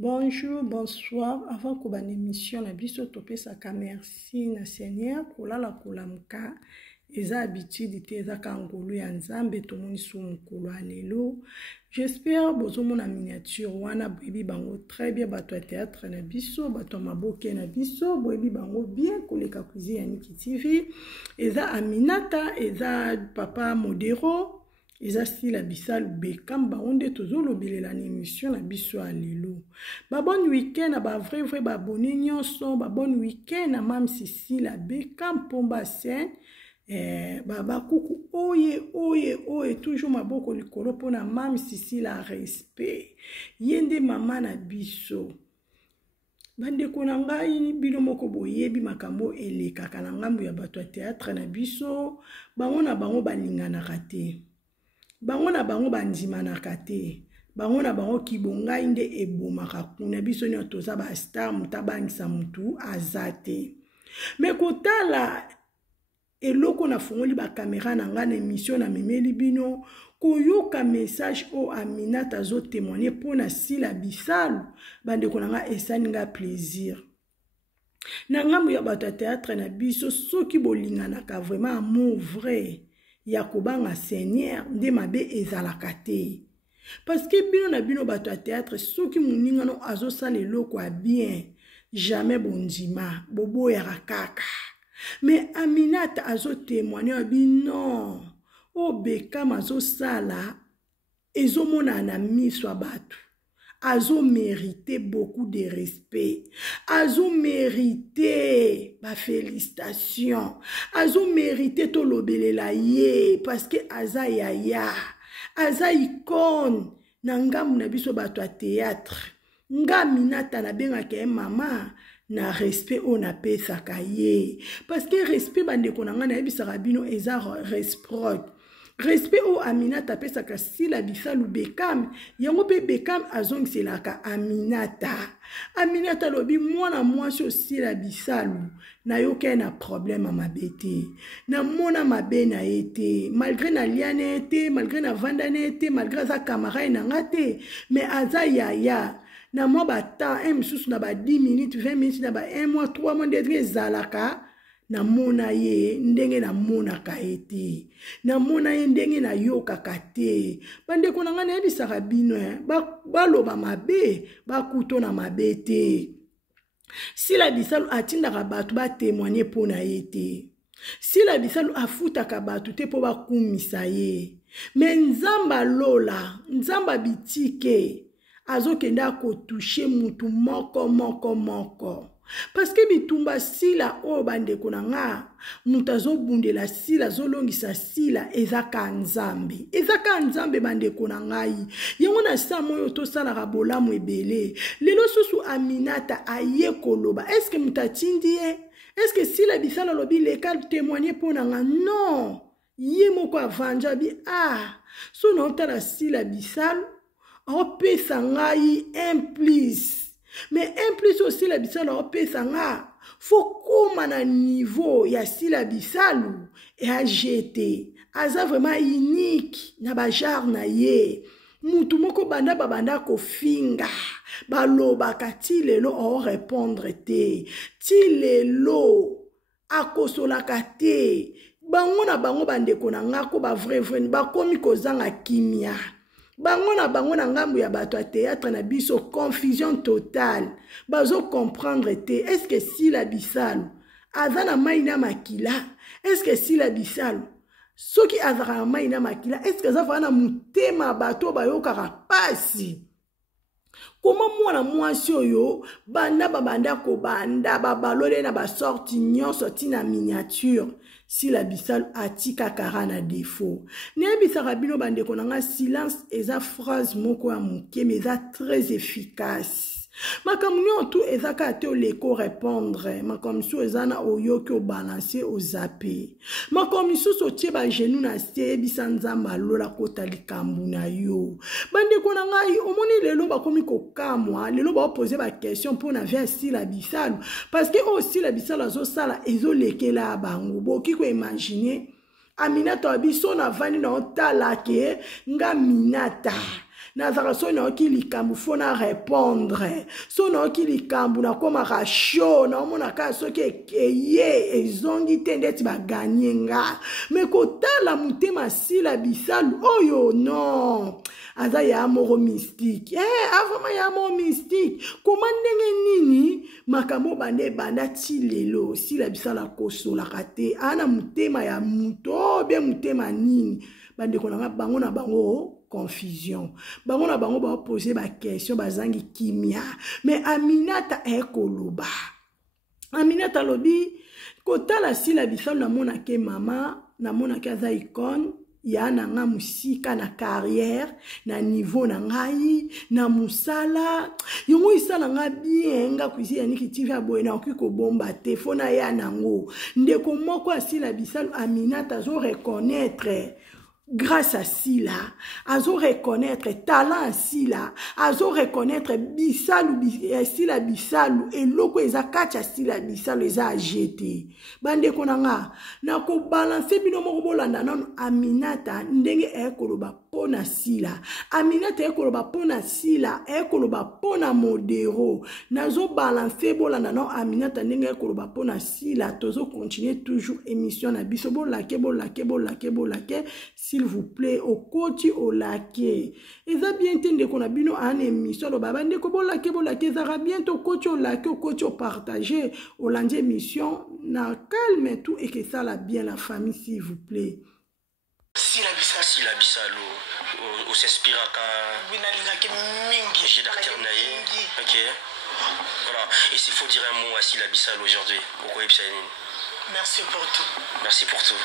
Bonjour, bonsoir. Avant que la émission na biso topé sa merci na Seigneur kolala kolamuka eza habitude te eza kangolo ya nzambe tomoni so mukolo alelo. J'espère bozomo na miniature wana boyebi bango très bien bato ya théâtre na biso bato maboke na biso boyebi bango bien koleka kuzi ya Niki TV eza Aminata eza papa Modero eza Sila Bisalu Bekam baonde tozolobelela na émission na biso alelo. Ba bon week-end ba vrai ba abonné nyonso ba bon week-end na mam Sila Bekam pomba sen baba kuku oye toujours maboko likolo pona mam Sila respect yende mama na biso bandeko na ngai bino moko boyebi makambo elekaka na ngambu ya bato ya théâtre na biso bango na bango balinganaka te bango na bango bandimanaka te bango na bango kibonga inde ebomaka kuna biso nyo toza ba star mutabangisa mutu azate me kotala eloko na fongoli ba caméra na nga na émission na memeli bino koyoka message o Aminata zo témoigner pona Sila Bisalu bandeko na nga esani nga plaisir na ngambu ya bato ya théâtre na biso soki bolinganaka vraiment amour vrai ya kobanga Seigneur nde mabe ezalaka te parce que bino na bino bato ya théâtre soki muningano azosala eloko ya bien jamais bondima boboyaka kaka mais Aminata azo témoigner abi non o Bekam azosala ezomona na miso bato azo mérité beaucoup de respect azo mérité ba félicitations azo mérité to lobelela ye parce que aza yaya aza icône na ngambu na biso bato ya théâtre nga Aminata na bengaka mama na respect on apesaka ye parce que respect bandeko na nga na yebisaka bino eza réciproque respect o Aminata pesaka Sila Bisalu Bekam yango pe Bekam azongiselaka Aminata lobi mwana mwasi o Sila Bisalu na yoka na problème mabe te na mona mabe na ete malgré na liane ete malgré na vandane ete malgré za camarade na ngate mais aza yaya na mwa ba temps misusu na ba 10 minutes 20 minutes na ba 1 mois 3 mois de zalaka na mona ye ndenge na mona ka ete na mona ye ndenge na yokaka te bandeko na nga na yebisaka bino baloba mabe bakuto na mabe te Sila Bisalu atindaka bato ba témoigner pona ye te Sila Bisalu afutaka bato te po bakumisa ye me nzamba lola nzamba bitike azokenda kotouche mutu moko parce que bitumba Sila o bandeko na nga mutu azobundela Sila azolongisa Sila ezaka nzambe bandeko na ngai yango na sa moyo tosalaka bolamu ebele lelo susu Aminata aye koloba est-ce que mutu atindi ye est-ce que Sila Bisalu lobi leka témoigner pona nga non ye moko avanja bi so na otala Sila Bisalu opesa ngai un plus mais un plus aussi Sila Bisalu opesa nga faut koma na niveau ya Sila Bisalu et a jeté aza vraiment unique na ba genre na ye mutu moko babanda kofinga balobaka ti lelo o répondre te ti lelo akosolaka te bango na bango bandeko na nga ko ba vrai bakomi kozanga kimia bango na ngambu ya bato ya théâtre na biso confusion totale bazo comprendre te est-ce que Sila Bisalu aza na mai na makila est-ce que Sila Bisalu soki azaka na mai na makila est-ce que aza na mutema bato bayokaka pasi comment mwana mwasi oyo babanda kobanda babalole na basorti nyonso tina miniature Sila Bisalu atika karana défaut nebisaka bino bandeko na nga silence eza phrase moko ya muke mais eza très efficace makambo nyonso ezaka te oleko répondre makambo misusu eza na oyoki obalancer ozape makambo misusu otie bagenu na se yebisa nzambe alola kota likambo na yo bandeko na ngai omoni lelo bakomi kokamwa lelo baopose baquestion mpona via Sila Bisalu parce que o Sila Bisalu azosala ezolekela bango boki koimagine Aminata biso na vandi na otala ke nga Aminata nazaka so naoki likambo fo na répondre so naoki likambo nakomaka show naomonaka soki eye ezongi te ndeti baganye nga me kotala motema sila bisalu oyo non aza ya moko mystique vraiment ya moko mystique koma ndenge nini makambo bande banda ti lelo sila bisalu akosolaka te ana motema ya muto bien motema nini bandeko nanga bango na bango confusion bango na bango ba poser ba question bazangi kimia mais Aminata ekoloba Aminata lobi kotala sila bisalu namona ke mama namona ke aza icône ya nanga musika na carrière na niveau na ngai na musala yongo isala nga bien nga kuisi ya niki TV aboye na okiko bomba te fona ya nango ndeko moko asila bisalu Aminata zo reconnaître grâce à Sila, azo reconnaître talent Sila, azo reconnaître bisalu Sila bisalu et loko eza kacha Sila bisalu eza jeté. Bande konanga na ko balancer bino moko bolanda non Aminata ndenge ekoloba pona Sila. Aminata ekoloba pona Sila, ekoloba pona modero. Nazo balancer bolanda non Aminata ndenge ekoloba pona Sila, tozo continuer toujours émission na biso bolake s'il vous plaît, au côté au laqué. Et ça bien tende qu'on a bino en émission. Le baba ndeko bolake, ça va bientôt au côté au laqué, au côté au partagé, au lundi émission. Na calme tout et que ça la bien la famille, s'il vous plaît. Si la bisalo, on s'inspire à j'ai d'acteur naïe. Ok. Voilà. Et s'il faut dire un mot à Sila Bissalo aujourd'hui, pourquoi merci pour tout. Merci pour tout.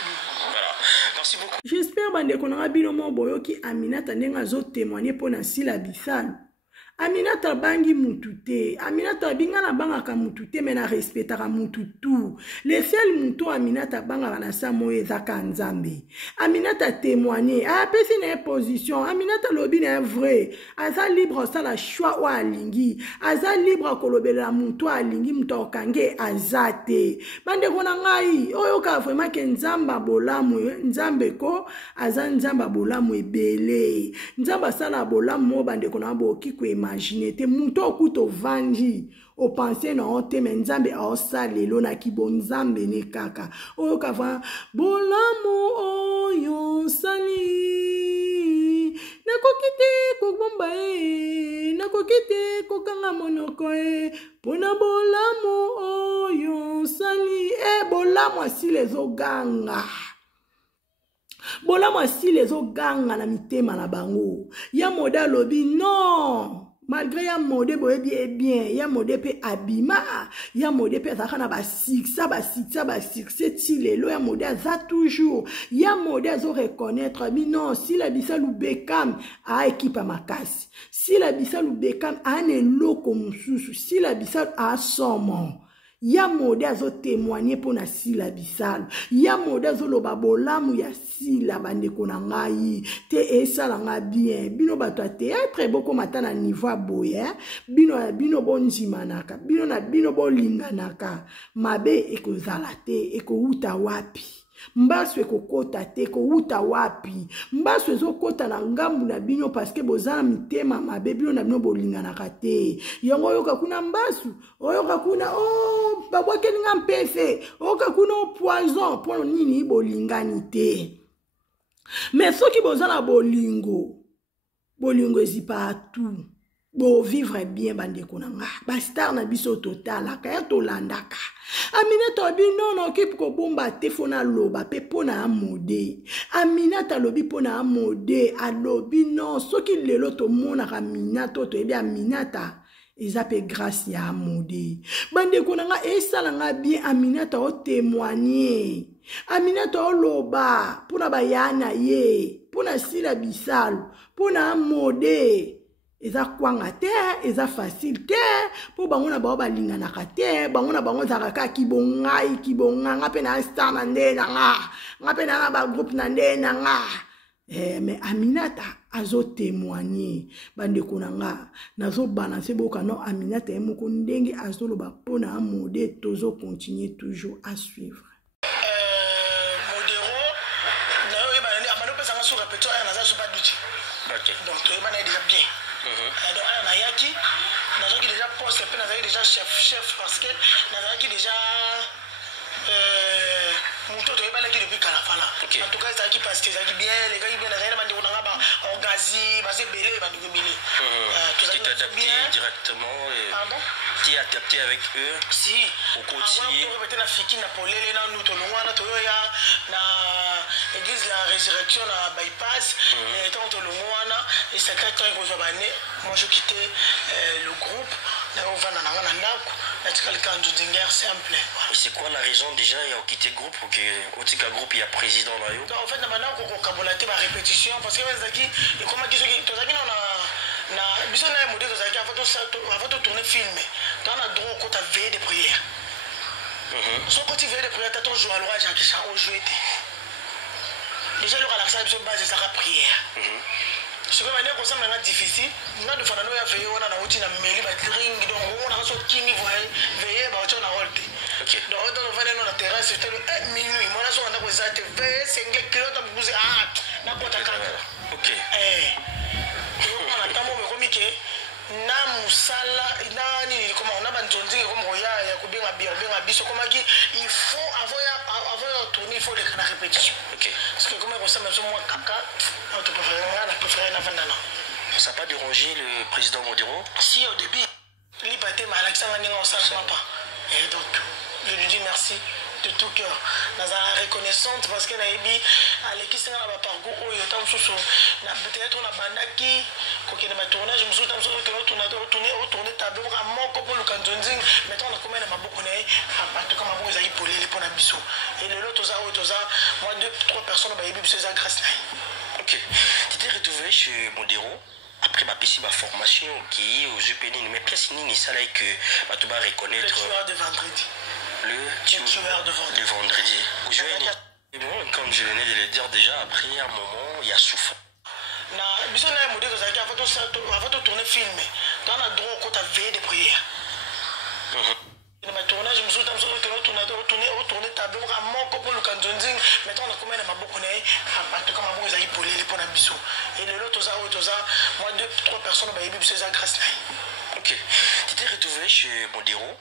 Voilà. Merci beaucoup. J'espère bande qu'on aura bien mon boyo qui Aminata nenga zo témoigner pour na Sila Bissalo. Aminata bangi mutute. Aminata bingana banga ka mutute mena respectera mututu. Le seul muto Aminata banga na sa moye zaka nzambe. Aminata témoigner. Ah pesi na position. Aminata lobi na vrai. Aza libre sa la choix wa alingi. Aza libre kolobela muto alingi muto okange azate. Bande kona ngai. Oyo ka vraiment ke nzamba bolamu nzambe ko aza nzamba bolamu ebele. Nzamba sala bolamu bande kona boki ko imaginer te muto okuto vanji o penser na honte mais nzambe a salelo na kibonzambe ne kaka oyo kava bolamu oyo sali nakokite kokbomba nakokite kokanga monoko pona bolamu oyo sali bolamu asile zoganga bolamu asile zoganga na mitema na bango ya moda lobi non malgré ya mode boye bien ya mode pe abima ya mode pe zakana ba siksa ti lelo ya mode za toujours ya mode zo reconnaître mi non si la bisalu Beckham a équipe makasi si la bisalu Beckham a ne loko mususu si la bisalu a somo ya mode azo témoigner pour na Sila Bissalo ya mode azo loba bolamu ya Sila bandeko na ngai te esala nga bien bino bato a théâtre boko matana niveau boye bino bonjimanaka bino bolinganaka mabe ekozala te ekouta wapi mbaso ekokota te ekouta wapi mbaso ezokota na ngambu na bino parce que bozala mitema mabe bino na bino bolinganaka te yango oyoka kuna mbasu oyoka kuna babwakeli nga mpese oyoka kuna poison mpo nini bolingani te mais soki bozala bolingo ezipa tout bo vivre bien bandeko na nga ba star na biso total ka ya tolandaka Aminata lobi non okipe ko bomba te fona loba pe pona amode Aminata lobi pona amode alobi non soki lelo to mona Aminata to ebi Aminata ezape grâce ya amode bandeko na nga esala nga bien Aminata o témoigner Aminata o loba pona bayana ye pona Sila Bissalo pona amode eza kwanga te eza facile te po bango na bao balinganaka te bango na bango zakaka kibonganga pe na star na nde na nga pe na ba groupe na nde na nga mais Aminata azo témoigner bandeko na nga nazo balancer boka non Aminata emoko ndenge azo loba pona amode tozo continuer toujours à suivre modero na yo ba ni amano pesa nga sur répertoire na za so pas duty Donc tu es déjà bien. Donc on a yaki, on a déjà poste, on a déjà chef parce que on a déjà Mouto tu es pas là depuis Kalafala. En tout cas c'est qui passe, c'est qui bien, les gars ils viennent rien demander on a pas en gazi, basé belé, bah nous belé. Tu t'es adapté directement. Pardon? Tu es adapté avec eux. Si. Au quotidien. On peut na fiki na polele na nous to longwa na to ya na église la résurrection na bypass et tant to longwa na et secrétaire ko zobane. Moi je quittais le groupe na on va na na ndako na tikali kanju dinger simple. Et c'est quoi la raison déjà il a quitté le groupe que au tika groupe il y a président là yo. En fait na bana ko kabolaté ba répétition parce que bazaki et comment qui to zaki na biso na modèle to zaki avant de tourner film dans la droit ko ta veille de prière. Son côté veille de prière t'as ton joie loi Jacques Chan au jouer déjà le relaxer biso base ça la prière. Ce que manière comme ça maintenant difficile na de fana no ya veille on a outi na meli ba ring donc on a so kingi voyer veiller ba on a rolte. Donc on va aller dans la terrasse c'était le minuit moi là so on a posé te veiller 5 kg ta bouger na kota kaka. OK. On a tamo me komike na musala nani comment on a bantonzi comme roya ya kubinga biso comme qui il faut avoir tourner il faut les canards répétition. OK. Parce que comme ça même moi kaka on te préfère na vandana. Ça n'a pas dérangé le président Modero? Si au début liberté mais Alexandre Ninga on s'en pas. Et donc je lui dis merci de tout cœur. Dans la reconnaissante parce que naïbi aleki singa na parcours oyo tam soso na peut-être on a bandaki ko kene ba tournage musu tam soso que tourner tableau à moko pour le kanzonzing maintenant on a combien na maboko na en tout cas maboko za ipolele pour na biso et le lot toza moi 2-3 personnes ba yebi biso za grâce. OK. Tu t'es retrouvé chez Modero après ma PC ma formation qui est aux UPN mais pièce ni ça là que bah tu vas reconnaître le tueur de vendredi. Le tueur de vendredi. Comme je venais de le dire déjà, après un moment, il y a souffrance. Biso na modèle zaki avant de tourner film dans la droit ko ta veille de prière. Na tournage musu tam so tourner tableau à moko pour le kanzonzing maintenant on a combien na maboko na en tout cas maboko za ipolele pour na biso et le lot toza moi 2-3 personnes ba yebi biso za grâce. OK. Tu t'es retrouvé chez Modero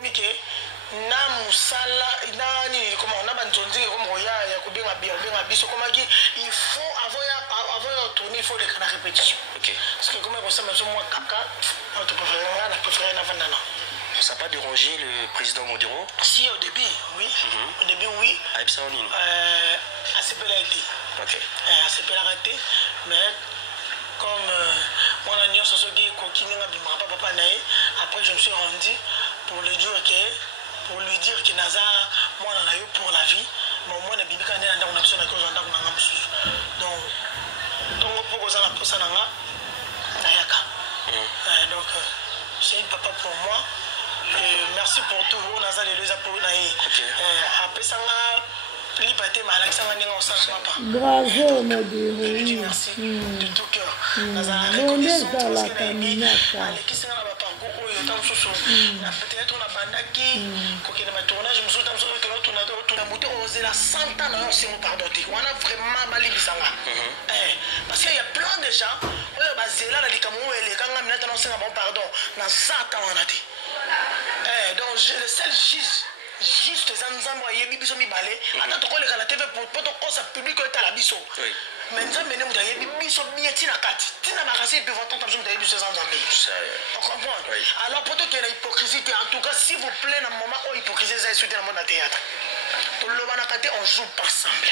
Mike na musala nani comment on a bantonzi comme roya ya kubinga biso comme qui il faut avoir tourner il faut les canards répétition. OK. Parce que comme ça même moi kaka on te préfère na vandana. Ça n'a pas dérangé le président Modero? Si au début oui. Au début oui. Assez peu arrêté. OK. Assez peu arrêté mais comme mon agneau se qui continue à bimba papa naé après je me suis rendu pour le dire que pour lui dire que naza moi on a eu pour la vie mais moi na bibi quand on a besoin de cause on a donc pour cause on a pour ça nanga nayaka donc c'est un papa pour moi et merci pour tout on a ça les deux pour naé après ça liberté mais Alexandre Ninga on s'en pas. Bravo Modero. Je dis merci de tout cœur. Dans la reconnaissance parce que aleki singa na parcours oyo tam soso na peut-être on a bandaki ko kene ma tournage musu tam soso que tourner moto oser la 100 ans na c'est mon pardon on a vraiment mali bisanga parce qu'il y a plein de gens oyo bazela na likamu ele kanga minata na singa bon pardon na zata on a dit donc le seul juste zanzambo ayebi biso mibale ata tokoleka na TV pour tokosa public eta la biso mais nzambe ne muta yebi biso bieti na kati tina makasi et puis votre temps besoin de biso zanzambe on comprend alors pour que la hypocrisie en tout cas s'il vous plaît dans moment où hypocrisie ça est dans le monde de théâtre tout le monde kate on joue pas ensemble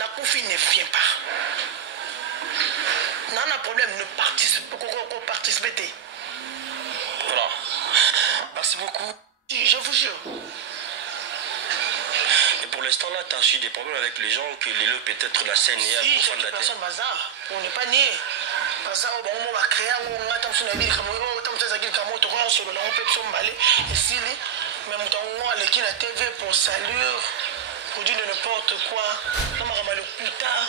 la confi ne vient pas n'a problème ne participer voilà merci beaucoup. Je vous jure. Et pour l'instant là, tu as su des problèmes avec les gens que les lots peut-être la scène est à si, de la tête. Personne bazar. On n'est pas nié. Bazar, on va créer un attend sur la ville comme on attend ça qu'il comme on rend sur le on peut se emballer et si mais on a l'équipe la TV pour saluer produit de n'importe quoi. On va le putain.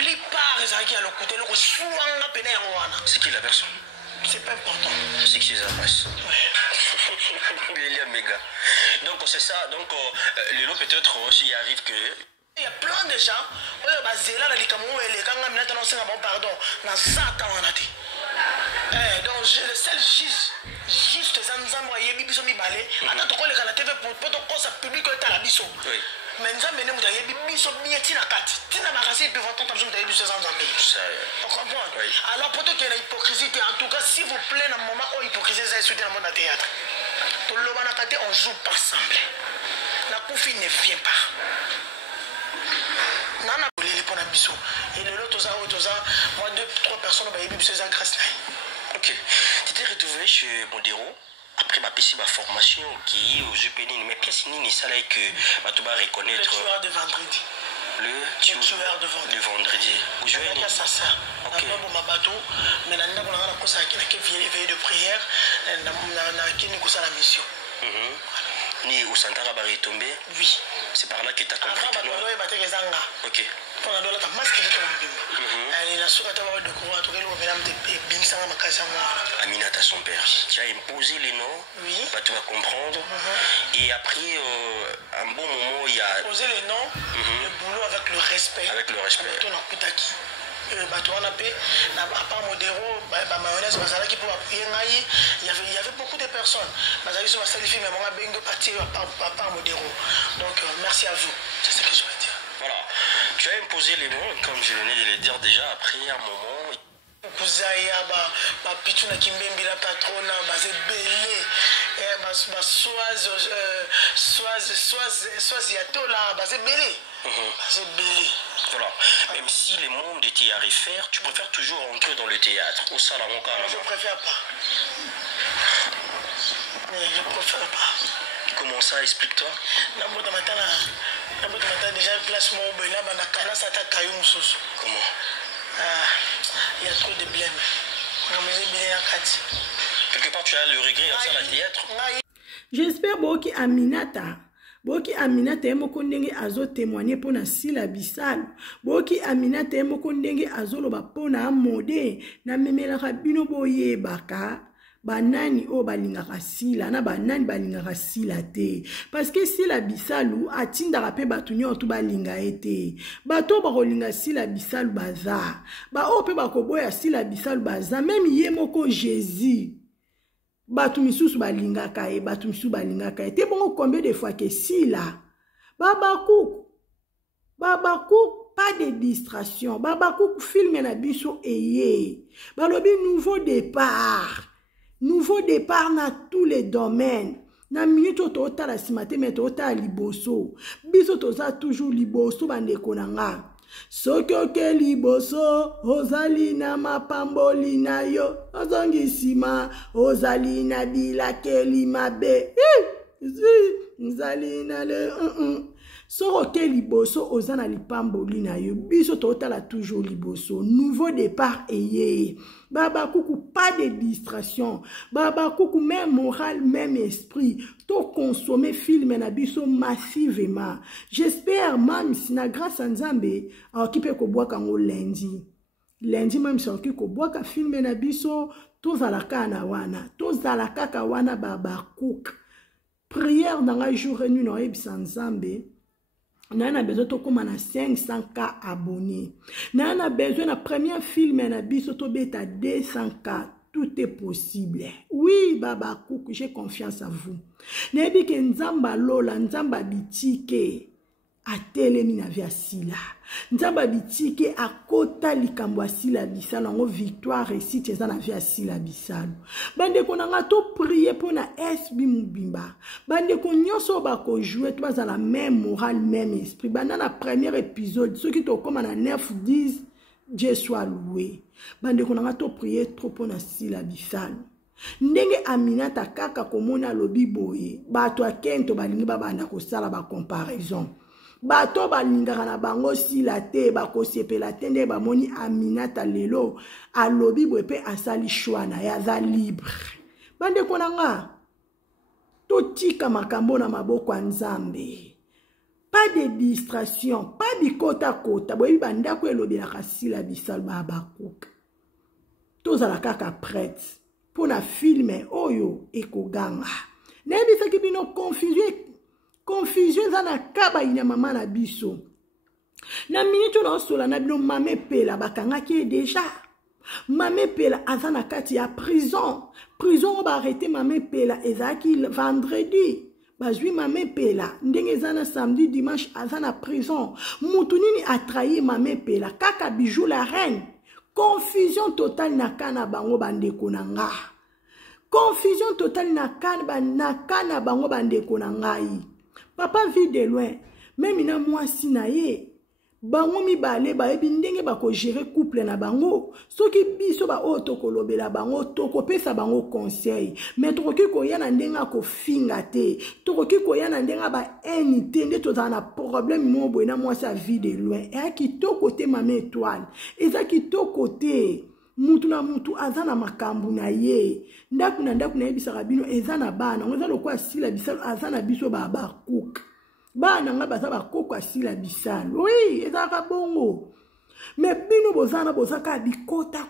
Les parts ça qui a le côté le souvent la peine c'est qui la personne? C'est pas important. C'est qui ça passe? Ouais. Il est méga. Donc c'est ça. Donc les lots peut-être aussi arrive que il y a plein avant déjà oyo bazela na likambo oyo elekanga mina tana osenga bon pardon na zata wana te donc le seul juste eza nzambe ayebi biso mibale ata tokoleka na tv po tokosa public oyo etala biso mais nzambe nde moto ayebi biso bien tina kati tina makasi epivantante biso moto ayebi biso eza nzambe on comprendre alors po tokende na hypocrisie te en tout cas s'il vous plaît na moment oyo hypocrisie eza esuti na monde ya théâtre tolobanaka te on joue pas ensemble la confi ne vient pas nana boleli mpo na biso elelo toza oyo toza moi 2-3 personnes bayebi biso eza grâce na ye. Ok, tu t'es retrouvé chez Modero après ma PC, ma formation qui est aux EPN, mais pièce nini ça là que tu vas reconnaître. Le tueur de vendredi. Le tueur de vendredi. Le vendredi. Où je vais ça ça. Ok. Bon ma bateau, mais là on a la ça qui est veille de prière, na qui nous ça la mission. Ni au Santara Barry tombé. Oui. C'est par là que tu as compris que non. Ok. Pendant dola ta masque qui tombe bimba. Elle a sur ta de courant to kelo venam de binsanga makasa moi. Aminata son père. Tu as imposé les noms. Oui. Bah tu vas comprendre. Et après un bon moment il y a imposer les noms, le boulot avec le respect. Avec le respect. Avec ton akutaki. Bato wana pe na part Modero ba mayonnaise basala qui pour appuyer ngai il y avait beaucoup de personnes bazali sur basali film mais mon bengo parti par Modero donc merci à vous c'est ce que je veux dire. Voilà, tu as imposé les mots comme je venais de le dire déjà après un moment kuzaya ba pitu na kimbembi la patrona bazé belé soise yatola bazé belé. C'est belé. Voilà. Même si les mondes étaient à refaire, tu préfères toujours entrer dans le théâtre au salon. Je préfère pas. Mais je préfère pas. Comment ça, explique-toi? Déjà place mon là bana kana ça ta kayum soso. Comment? Il y a trop de blême. Quelque part tu as le regret en salle à théâtre. J'espère boki Aminata. Boki Aminata emoko ndenge azo témoigner pona sila bisalo. Boki Aminata emoko ndenge azo loba pona amode na memela bino boye baka. Banani o balingaka sila na banani balingaka sila te parce que sila bisalu atindaka pe batu nyoto balinga ete bato bakolinga sila bisalu baza ba o pe bakoboya sila bisalu baza même ye moko Jésus batu misusu balingaka e batu misusu balingaka te bongo combien de fois que sila babakou pas de distraction babakou film na biso eye balobi nouveau départ na tous les domaines. Na minute tota la simate mais tota liboso. Biso toza toujours liboso bandeko nanga. Soko ke liboso ozali na mapamboli na yo. Ozongi sima ozali na bilakeli mabe. Ozali na le Soko ke liboso ozana lipamboli na yo. Biso tota la toujours liboso. Nouveau départ eye. Baba coucou, pas de distraction. Baba coucou, même moral, même esprit. To consommer film na biso massivement. J'espère même si na grâce à Nzambe, qui peut ko boire kango lundi. Lundi même si qui ko boire ka film na biso, to zalaka na wana, to zalaka ka wana baba coucou. Prière dans la journée no ebisa Nzambe. Nana besoin to comme na 500K abonnés. Nana besoin na premier film na biso to beta 200K. Tout est possible. Oui, Baba Kouk, j'ai confiance en vous. Nebi ke nzamba lola, nzamba bitike a telemi na via sila. Nzamba bitike a kota likambo a sila bisalo. Ngo victoire réussite eza na via sila bisalo. Bande konanga to prier pour na SB Mubimba. Bande ko nyonso ba ko jouer to za la même morale, même esprit. Bande na premier épisode, ceux qui to comme na 9-10, Dieu soit loué. Bande konanga to prier trop pour na sila bisalo. Ndenge Aminata kaka komona lobi boye. Bato akento balingi babanda ko sala ba comparaison. Bato balingaka na bango sila te bakosepela te nde bamoni Aminata lelo alobi boye pe asali choix na ya za libre. Bande konanga totika makambo na maboko ya Nzambe. Pas de distraction, pas bikota kota boye bandako elobelaka sila bisalo babakuka. Tozala kaka prête pour na filme oyo ekoganga. Nebisaki bino confusion za na kaba ina mama na biso. Na minute na osola na bino mame pela bakangaki déjà. Mame pela azana kati ya prison. Prison ba arrêté mame pela ezaki vendredi. Bazui mame pela ndenge zana samedi dimanche azana prison. Mutu nini a trahi mame pela kaka bijou la reine. Confusion totale na kana bango bandeko na nga. Confusion totale na kana bango bandeko na ngai. Papa vit de loin. Même ina mwasi na ye. Bango mibale ba ebi ndenge bako gérer couple na bango. Soki biso ba otokolobela bango tokopesa bango conseil. Mais tokoki koyana ndenga ko finga te. Tokoki koyana ndenga ba enité nde tozana problème mo boyena mwasi a vie de loin. E kitoko te mame étoile. Eza kitoko te. Mutu na mutu azana makambu na ye. Ndaku na yebisaka bino ezana bana. Ngoza lokwa sila bisalo azana biso ba cook. Bana nga baza bakoko asila bisalo. Oui, ezaka bongo. Mais bino bozana bozaka bikota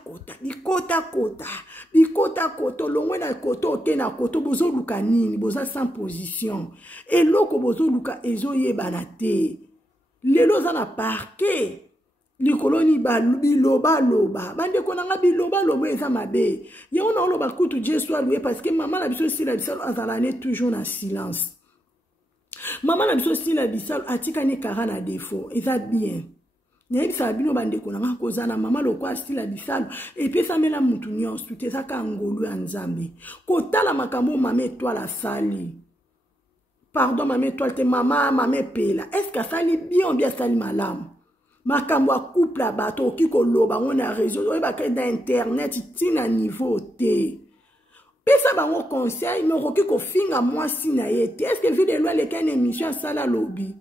kota longwe na koto oke na koto bozo luka nini boza sans position. Eloko bozo luka ezo yebana te. Lelo zana parquet. Likoloni biloba loba. Bande konanga biloba loba eza mabe. Ye on oloba kutu Jesu aloué parce que maman na biso sila bisalo azalane toujours na silence. Maman na biso sila bisalo atika ni kara na défaut. Eza bien. Nayebi sa bino bande konanga kozana mama lokwa sila bisalo et puis ça mela mutu nyonso te saka ngolu ya nzambe. Kotala makambo mama étoile la sali. Pardon mama étoile te mama pela. Est-ce que sali bien ou bien sali malamu? Makambo a couple a bato kiko loba on a réseau on va créer d'internet tina niveau te. Pesa bango conseil mais okiko finga moi sina yete. Est-ce que vie de loi les une émission sala lobby?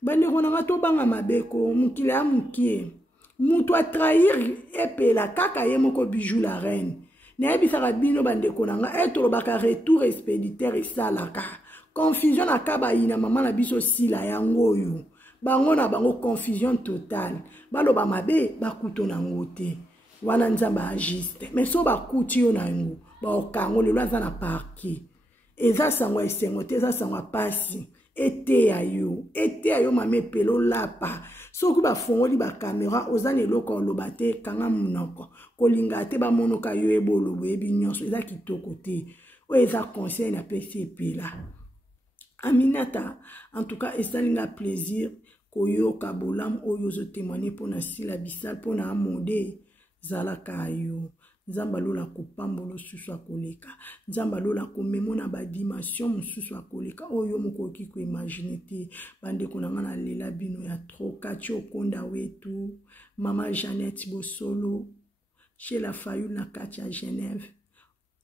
Bande konanga to banga mabeko mukile a mukie. Mutu a trahir epela kaka ye moko bijou la reine. Na ebisaka bino bande konanga etolo baka retour expéditeur et salaka. Confusion na kaba ina mama na biso sila yango yo. Bango na bango confusion totale. Baloba mabe bakuto na ngote. Wana nzamba agiste. Mais so bakuti yo na ngo. Ba okango lelo aza na parki. Eza sangwa esengo te eza sangwa pasi. Ete ayo mame pelo lapa. Soku ba fongoli ba caméra ozane loko loba te kanga munoko. Kolinga te ba monoka yo ebolo boyebi nyonso eza kitoko te. O eza conseil na pesi pela. Aminata, en tout cas, esalinga plaisir koyo kabolam oyo zo témoigner pona sila bisal pona amode zalaka yo. Nzamba lola kopambolo susu akoleka. Nzamba lola komemona ba dimension mususu akoleka. Oyo mukoki ko imaginer te. Bande konanga na lela bino ya trop kati okonda wetu. Mama Jeannette Bosolo. Chez la Fayou na kati ya Genève.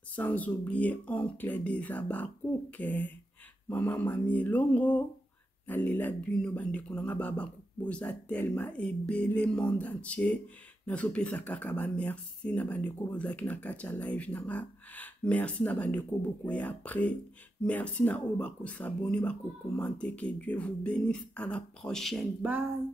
Sans oublier oncle des Abakoke. Maman mami longo na lela bino bande konanga baba koboza tellement ebele monde entier na sopesa kaka ba merci na bande ko bozaki na kati ya live nanga merci na bande ko boko ya après merci na oba ko s'abonner ba ko commenter que Dieu vous bénisse à la prochaine bye.